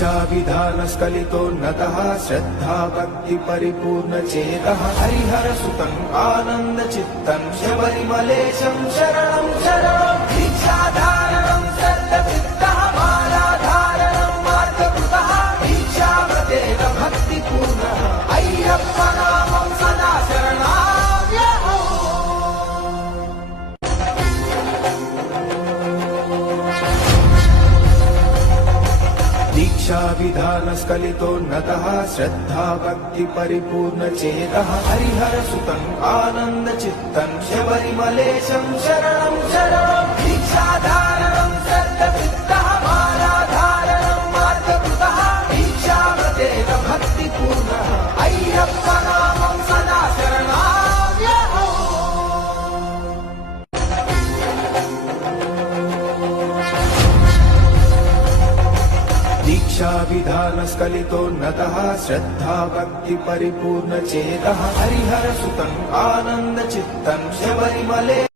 दीक्षा विधान स्खलितोन्नतः श्रद्धा भक्ति परिपूर्ण चेतः हरिहर सुतं आनंद चित्तं शबरिमलेशं शरणं शरणं दीक्षाधारणं श्रद्धचित्तः मालाधारणं मार्गकृतः दीक्षाव्रतेन भक्तिपूर्णः अय्यप्पनामं सदा शरणाम्यहम्। दीक्षा विधान स्खलितोन्नतः श्रद्धा भक्ति परिपूर्ण चेतः हरिहर सुतं आनंद चित्तं शबरिमलेशं शरणं शरणं दीक्षाधारणं श्रद्धचित्तः मालाधारणं मार्गकृतः दीक्षाव्रतेन भक्तिपूर्णः अय्यप्पनामं सदा शरणाम्यहम्। दीक्षा विधान स्खलितोन्नतः श्रद्धा भक्ति परिपूर्ण चेतः हरिहर सुतं आनंद चित्तं शबरिमले